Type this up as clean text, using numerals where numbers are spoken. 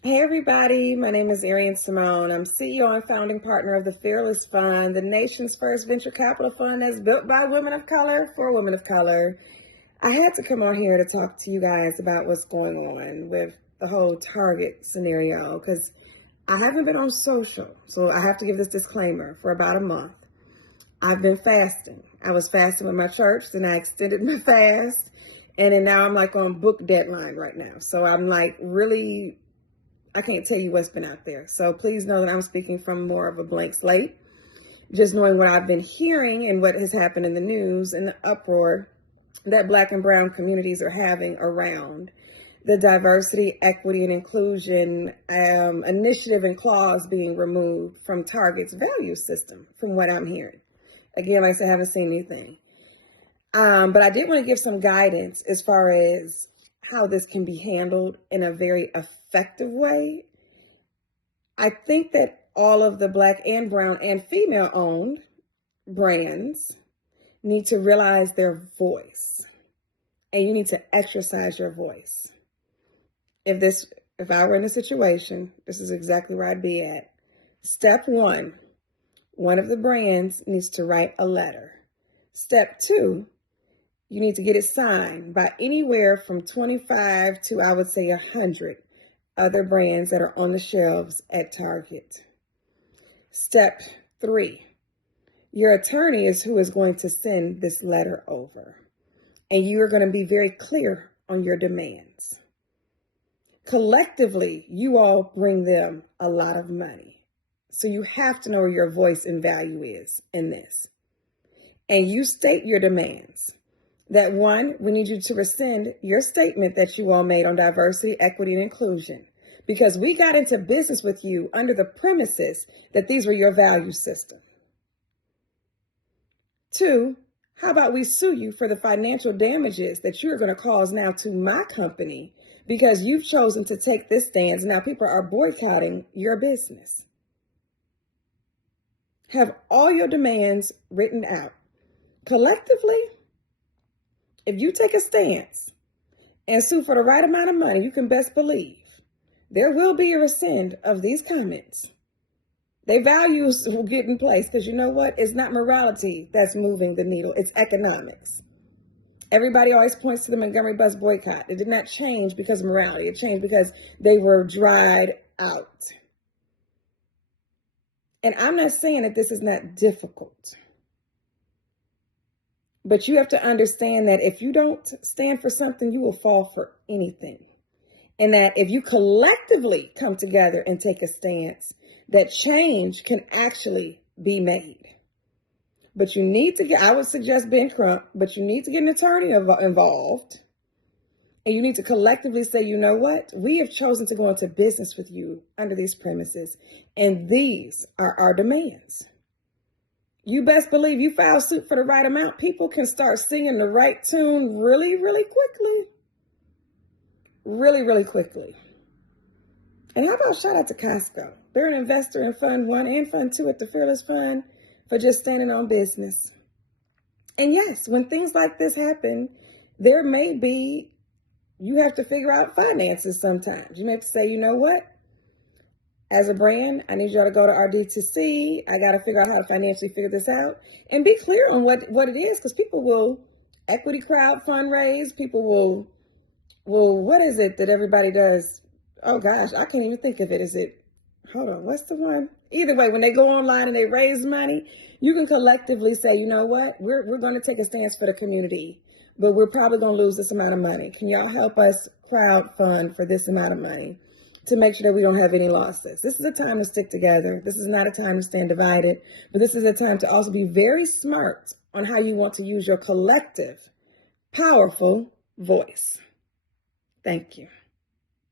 Hey everybody, my name is Arian Simone. I'm CEO and founding partner of the Fearless Fund, the nation's first venture capital fund that's built by women of color for women of color. I had to come on here to talk to you guys about what's going on with the whole Target scenario because I haven't been on social, so I have to give this disclaimer for about a month. I've been fasting. I was fasting with my church, then I extended my fast, and then now I'm like on book deadline right now. So I'm like really I can't tell you what's been out there. So please know that I'm speaking from more of a blank slate, just knowing what I've been hearing and what has happened in the news and the uproar that Black and brown communities are having around the diversity, equity, and inclusion initiative and clause being removed from Target's value system, from what I'm hearing. Again, like I said, I haven't seen anything. But I did want to give some guidance as far as how this can be handled in a very effective way. I think that all of the Black and brown and female owned brands need to realize their voice, and you need to exercise your voice. If I were in a situation, this is exactly where I'd be at. Step one of the brands needs to write a letter. Step two, you need to get it signed by anywhere from 25 to, I would say, 100 other brands that are on the shelves at Target. Step three, your attorney is who is going to send this letter over, and you are going to be very clear on your demands. Collectively, you all bring them a lot of money, so you have to know where your voice and value is in this. And you state your demands. That one, we need you to rescind your statement that you all made on diversity, equity, and inclusion, because we got into business with you under the premises that these were your value system. Two, how about we sue you for the financial damages that you're going to cause now to my company because you've chosen to take this stance. Now people are boycotting your business. Have all your demands written out. Collectively, if you take a stance and sue for the right amount of money, you can best believe there will be a rescind of these comments. Their values will get in place because you know what? It's not morality that's moving the needle. It's economics. Everybody always points to the Montgomery bus boycott. It did not change because of morality. It changed because they were dried out. And I'm not saying that this is not difficult. But you have to understand that if you don't stand for something, you will fall for anything. And that if you collectively come together and take a stance, that change can actually be made. But you need to I would suggest Ben Crump, but you need to get an attorney involved. And you need to collectively say, you know what? We have chosen to go into business with you under these premises. And these are our demands. You best believe you file suit for the right amount, people can start singing the right tune really, really quickly. Really, really quickly. And how about shout out to Costco? They're an investor in Fund 1 and Fund 2 at the Fearless Fund for just standing on business. And yes, when things like this happen, there may be, you have to figure out finances sometimes. You may have to say, you know what? As a brand, I need y'all to go to our D2C. I got to figure out how to financially figure this out and be clear on what it is, because people will equity crowd fundraise. People will, what is it that everybody does? Oh gosh, I can't even think of it. Is it, hold on, what's the one? Either way, when they go online and they raise money, you can collectively say, you know what, we're going to take a stance for the community, but we're probably going to lose this amount of money. Can y'all help us crowd fund for this amount of money to make sure that we don't have any losses? This is a time to stick together. This is not a time to stand divided, but this is a time to also be very smart on how you want to use your collective, powerful voice. Thank you.